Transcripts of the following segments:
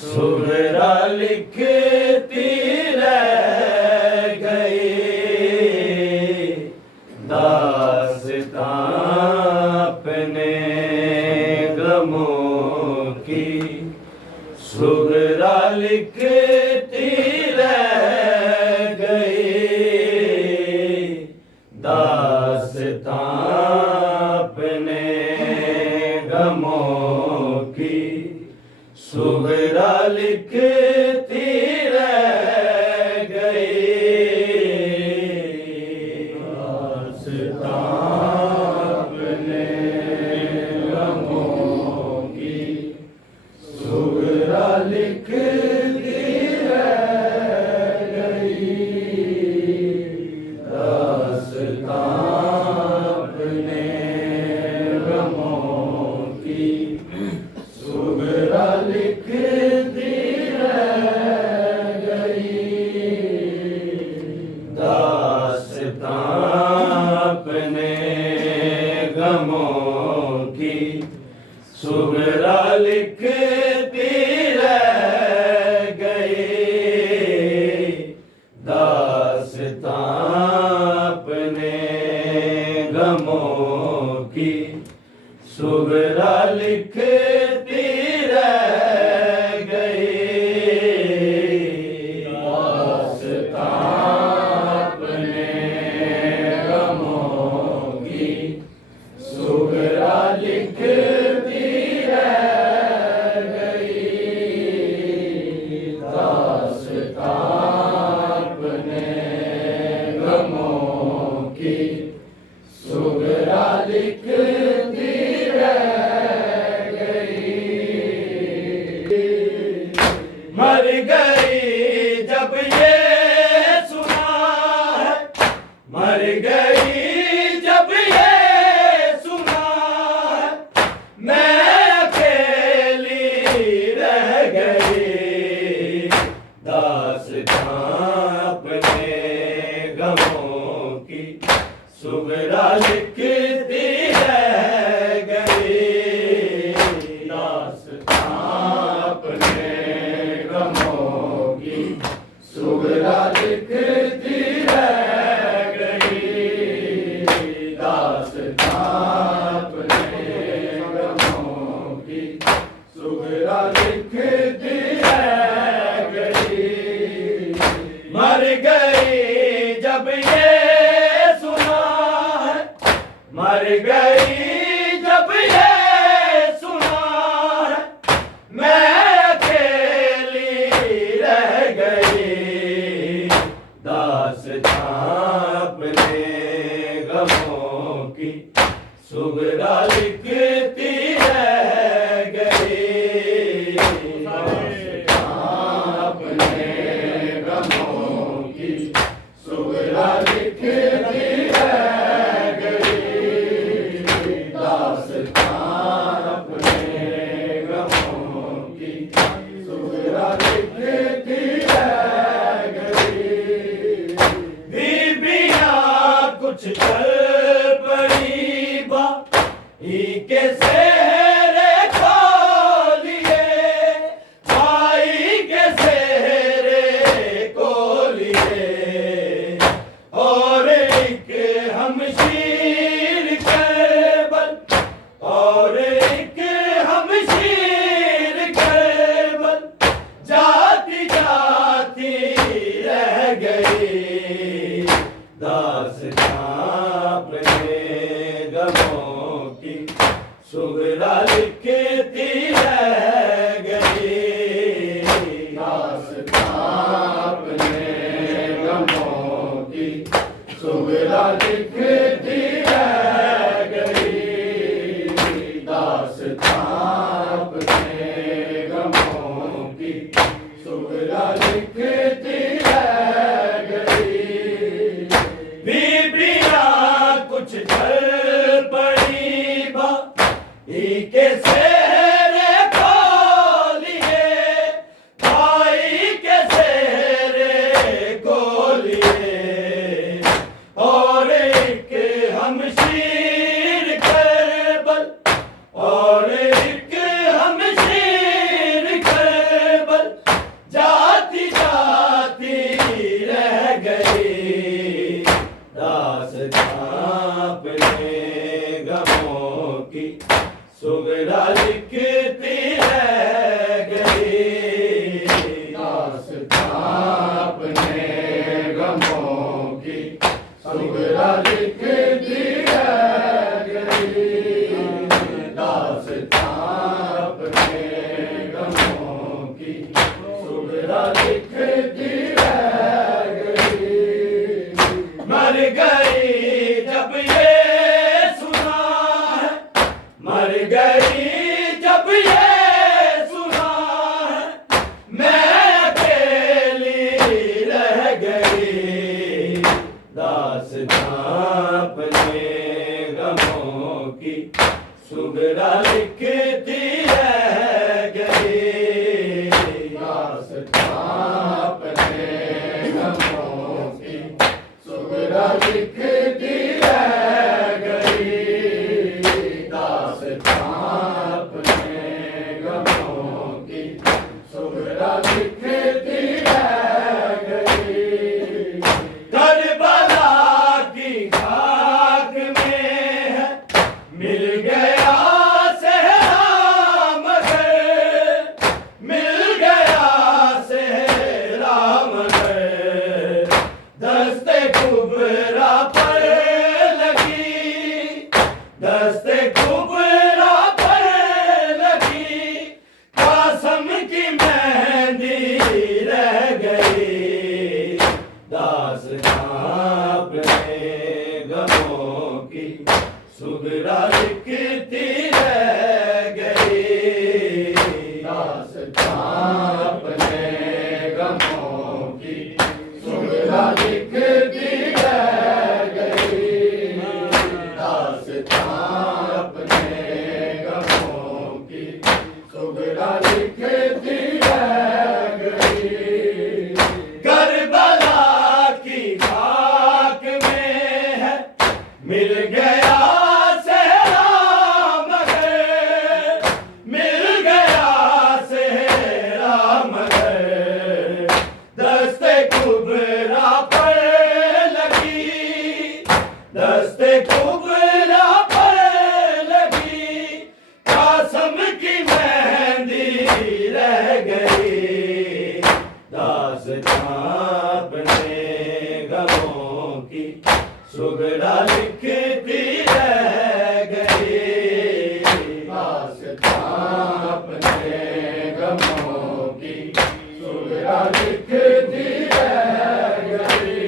सुगरा लिखती रह गई दास्तां अपने गमों की। सुगरा लिखती रह गई दास्तां अपने गमों की। सुगरा लिखती रह गई दास्तां अपने गमों की। सुगरा लिखती रह गई दास्तां अपने गमों की। सुगरा लिखती रह गई दास्तां अपने गमों की। सुगरा लिखती रह गई दास्तां अपने गमों की। सुगरा लिखती रह गई दास्तां अपने गमों की। सुगरा लिखती रह गई दास्तां अपने गमों की। सुगरा लिखती मर गई जब ये सुना है, मर गई जब ये सुना है, मैं अकेली रह गई दास्तां अपने गमों की। सुगरा लिखती रह गई दास्तां अपने गमों अपने गमों की सुगरा लिखती रह गई, दास्तां अपने गमों की सुगरा लिखती रह गई। करबला की खाक में है मिल गया सहरा मगर, मिल गया सहरा मगर, दस्ते कुबरा पर लगी, दस्ते कुबरा पर लगी, कासम की मेहंदी रह गई, दास्तां अपने गमों की सुगरा लिखती रह गई, दास्तां अपने गमों की सुगरा लिखती रह गई,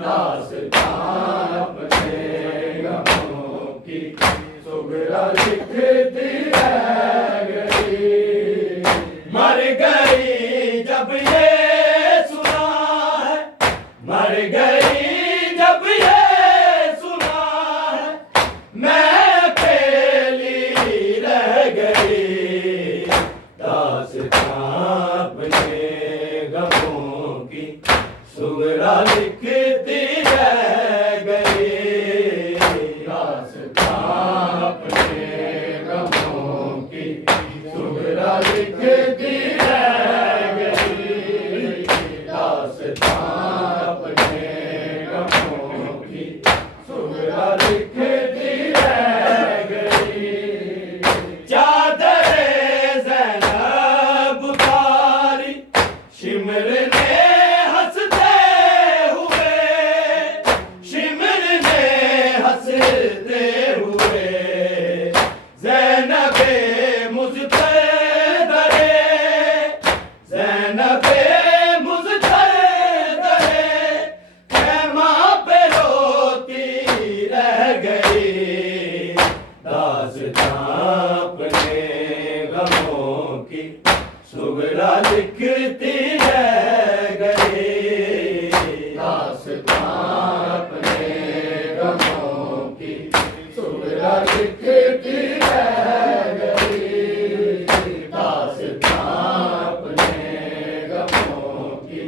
दास्तां अपने गमों की सुगरा लिखती रह गई। मर गई जब ये सुना है, मर गई जब ये सुना है, मैं अकेली रह गई, दास्तां अपने गमों की सुगरा लिखती रह गई, दास्तां अपने गमों की सुगरा लिखती रह गई, दास्तां अपने गमों की सुगरा लिखती रह गई। चादरे ज़ैनब उतारी शिमर ने हंसते हुए, शिमर ने हंसते हुए, ज़ैनबे मुज़्तदरे, ज़ैनबे मुज़्तदरे, ख़ैमा पे रोती रह गई, दास्तां अपने गमों की सुगरा लिखती रह गई, दास्तां अपने गमों की सुगरा लिखती रह गई, दास्तां अपने गमों की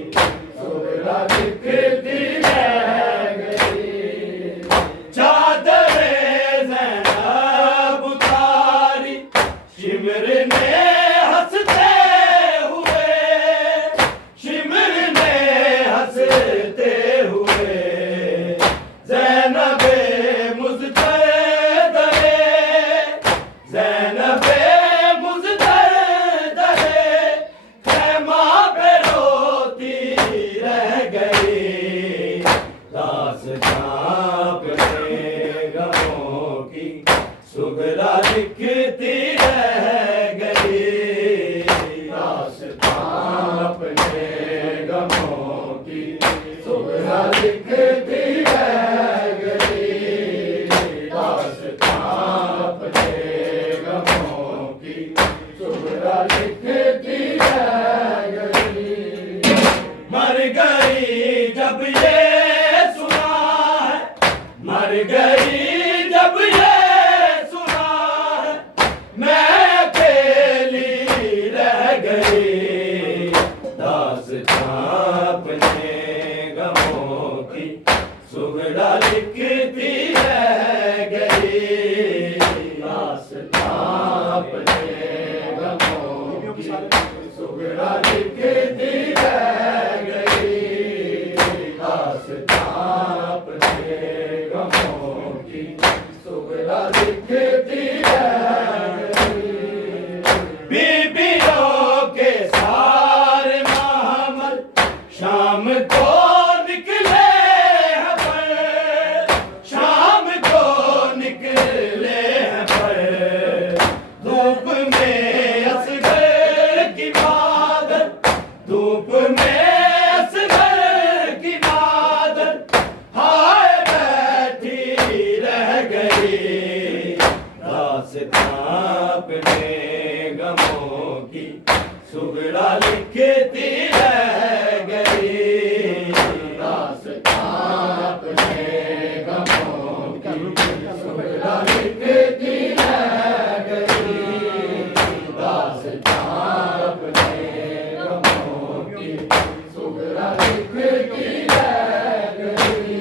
सुगरा लिखती रह गई। चादरे ज़ैनब उतारी शिमर ने हंसते हुए, शिमर ने हंसते हुए, ज़ैनबे मुज़्तदरे, ज़ैनबे मुज़्तदरे, ख़ैमा पे रोती रह गई, दास्तां अपने गमों की सुगरा लिखती रह गई, दास्तां अपने गमों की सुगरा लिखती रह गई, दास्तां अपने गमों की सुगरा लिखती रह गई। मर गई जब ये सुना है, मर गई जब ये सुना है, मैं अकेली रह गई, दास्तां अपने गमों की सुगरा लिखती रह गई, दास्तां अपने गमों की सुगरा लिखती रह गई, दास्तां अपने गमों की सुगरा लिखती रह गई। बीबियों के सारे महमल शाम को निकले हैं पर, शाम को निकले हैं पर, धूप में असगर की बादल, धूप सुगड़ा लिखती रह गई। दास्तां अपने गमों की सुगड़ा लिखती रह गई। दास्तां अपने गमों की सुगड़ा लिखती रह गई।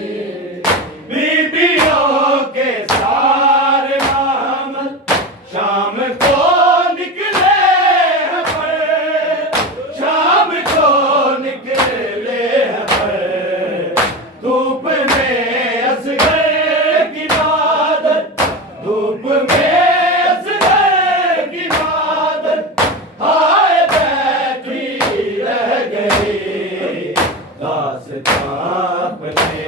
बीबियों के सारे मामल शाम को निकले हैं पर, शाम को निकले हैं पर। धूप में असगर की बादल, धूप में असगर की बादल हाय बैठी रह गई। दास्तां अपने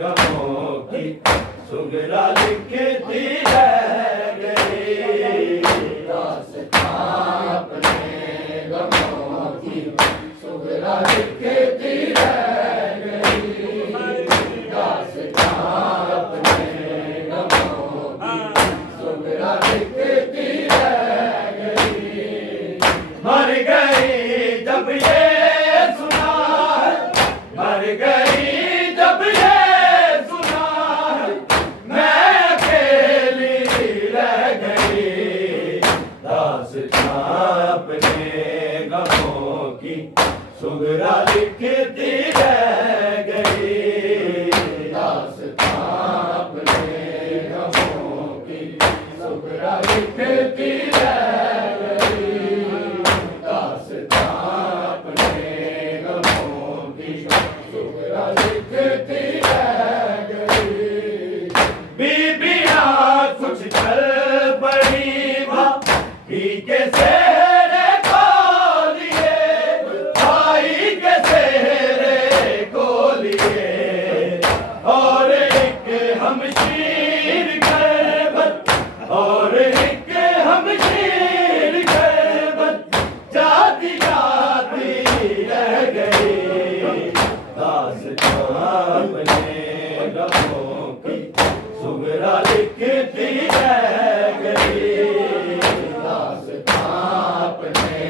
गमों की सुगड़ा लिखती रह गई। दास्तां अपने गमों की सुगड़ा लिखती रह गई। दास्तां अपने गमों की सुगड़ा लिखती रह गई। मर गई जब ये सुना है, मर गई जब ये सुना है, मैं अकेली रह गई। दास्तां अपने गमों की सुगड़ा लिखती रह गई। दास्तां अपने गमों की सुगड़ा लिखती रह गई। दास्तां अपने गमों की सुगड़ा लिखती रह गई। बीबियां कुछ चल पड़ी भाई के सेहरे को लिए, भाई के सेहरे को लिए। और एक हमशीर गर्बत, और एक हमशीर गर्बत जाती जाती रह गई। दास्तां अपने गमों की सुगड़ा लिखती रह गई। दास्तां अपने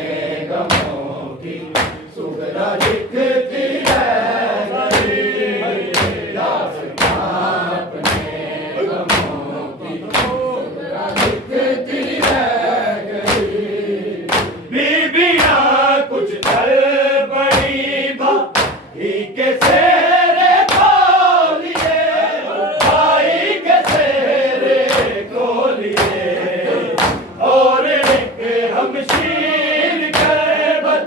गमों की सुगड़ा लिखती रह गई। दास्तां अपने गमों की सुगड़ा लिखती रह गई। बीबियां कुछ चल पड़ी भाई के सेहरे को लिए, भाई के सेहरे को लिए। और एक हमशीर गर्बत,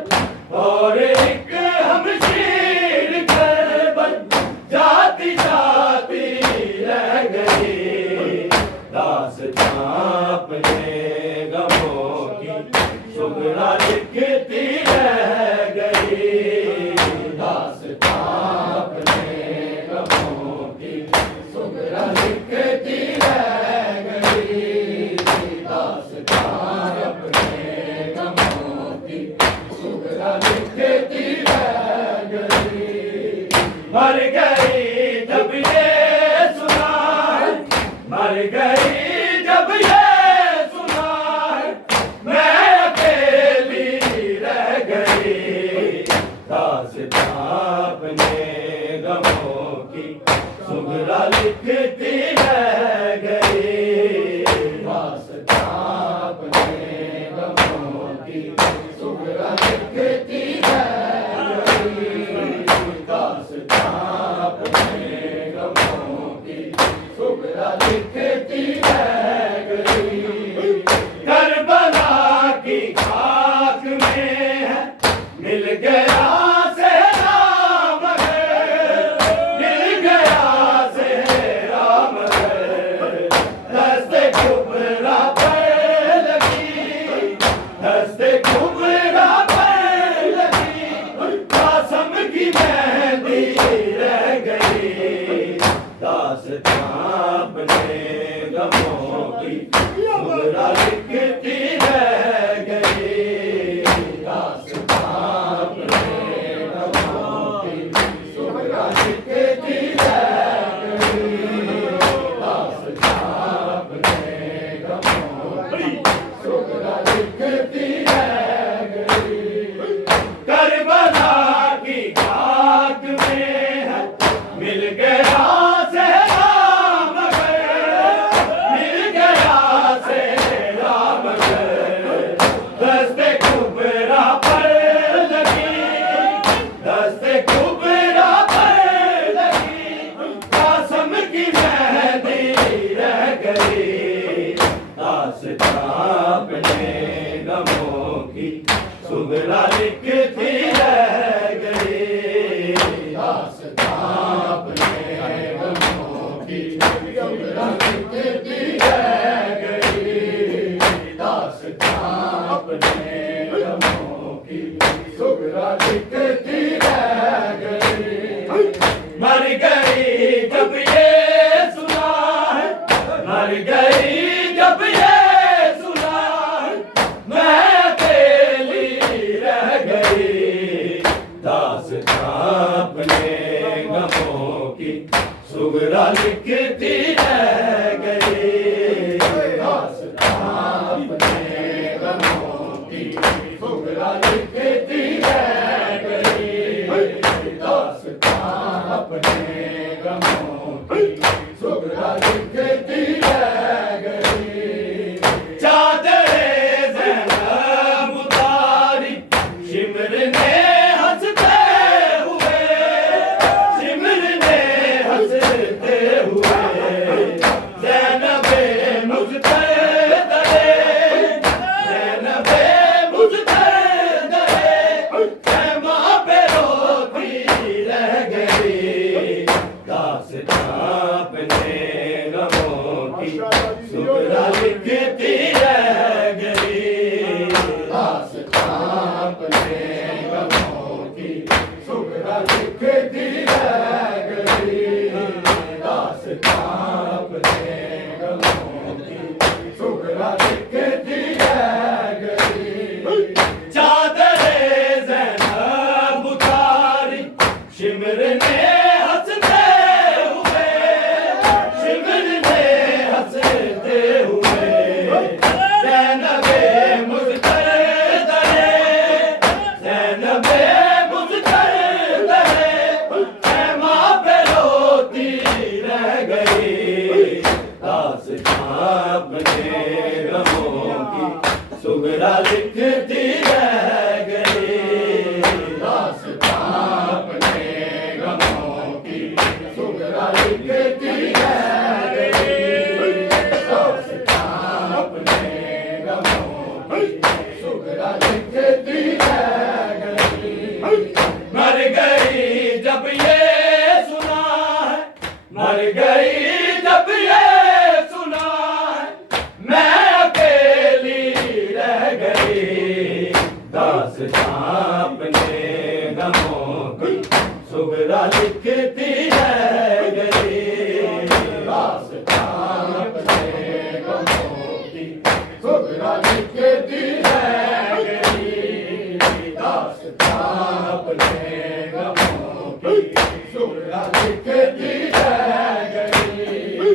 और एक हमशीर गर्बत जाती जाती रह गई। दास्तां अपने गमों की सुगड़ा लिखती रह गई। दास्तां अपने गमों की सुगड़ा लिखती रह गई। दास्तां अपने गमों की सुगड़ा लिखती रह गई। मर गई जब ये सुना है, मर गई जब ये सुना है, मैं अकेली रह गई। दास्तां अपने गमों की सुगड़ा लिखती रह गई। दास्तां अपने गमों की सुगड़ा लिखती रह गई। दास्तां अपने गमों की सुगड़ा लिखती रह गई। करबला की खाक में है मिल गया सेहरा मगर, सुगरा लिखती रह गई दास्तां अपने गमों की सुगरा लिखती रह गई दास्तां अपने गमों की सुगरा लिखती रह गई मर गई जब ये सुना है मर गई जब ये सुना है मैं अकेली रह गई दास्तां अपने गमों की सुगरा लिखती रह गई दास्तां अपने गमों की सुगरा लिखती रह गई दास्तां अपने गमों की सुगरा लिखती रह गई चादरे ज़ैनब उतारी शिमर ने हंसते हुए शिमर ने हंसते हुए ज़ैनबे मुज़्तदरे ज़ैनबे मुज़्तदरे ख़ैमा पे रोती रह गई दास्तां अपने गमों की सुगरा लिखती रह गई दास्तां अपने गमों की सुगरा लिखती रह गई दास्तां अपने गमों की सुगरा लिखती रह गई चादरे ज़ैनब उतारी शिमर ने हंसते हुए शिमर ने हंसते हुए ज़ैनबे मुज़्तदरे ज़ैनबे मुज़्तदरे ख़ैमा पे रोती रह गई दास्तां अपने गमों की सुगरा लिखती रह गई दास्तां अपने गमों की सुगरा लिखती रह गई दास्तां अपने गमों की सुगरा लिखती रह गई मर गई जब ये सुना है मर गई जब ये सुना है मैं अकेली रह गई दास्तां अपने गमों की सुगरा लिखती रह गई दास्तां अपने गमों की सुगरा लिखती रह गई दास्तां अपने गमों की सुगरा लिखती रह गई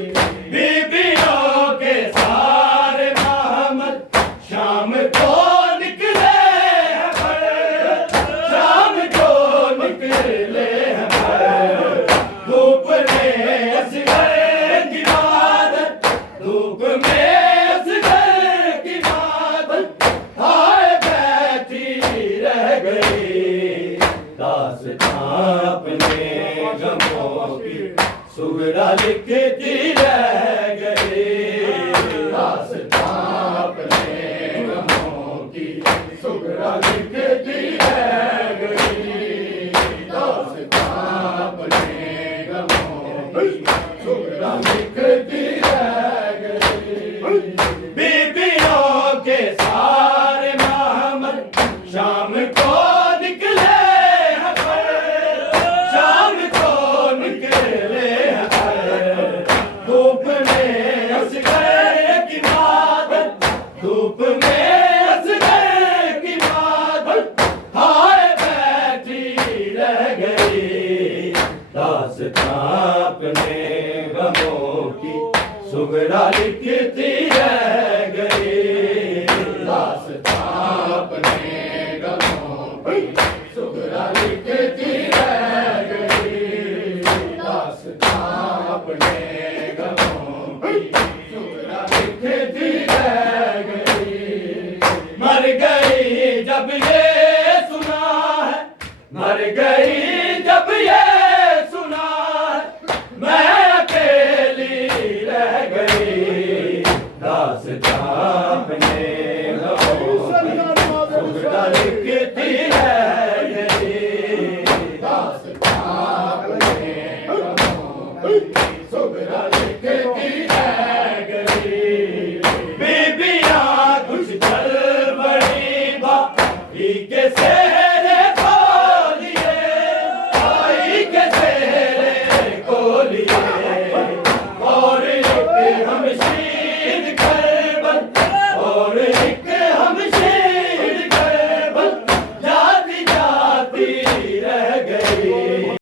बीबियों के सारे महमद शाम को निकले हैं पर शाम को निकले हैं पर धूप में असगर की बादत धूप में असगर की बादत हाय बैठी रह गई दास्तां अपने गमों की सुगरा लिखती रह गई दास्तां अपने गमों की सुगरा लिखती रह गई दास्तां अपने गमों की सुगरा लिखती रह गई बीबियों के सारे महमद शाम को निकले हैं पर शाम को निकले हैं पर धूप में असगर की बादत धूप में असगर की बादत हाय बैठी रह गई दास्तां अपने गमों की सुगरा लिखती रह गई दास्तां अपने गमों की सुगरा लिखती रह गई दास्तां अपने गमों की सुगरा लिखती रह गई मर गई जब ये सुना है मर गई जब ये सुना है मैं अकेली रह गई दास्तां अपने गमों की सुगरा लिखती लिखती रह गई दास्तां अपने गमों की सुगरा लिखती रह गई बीबियां कुछ चल बड़ी भाई के से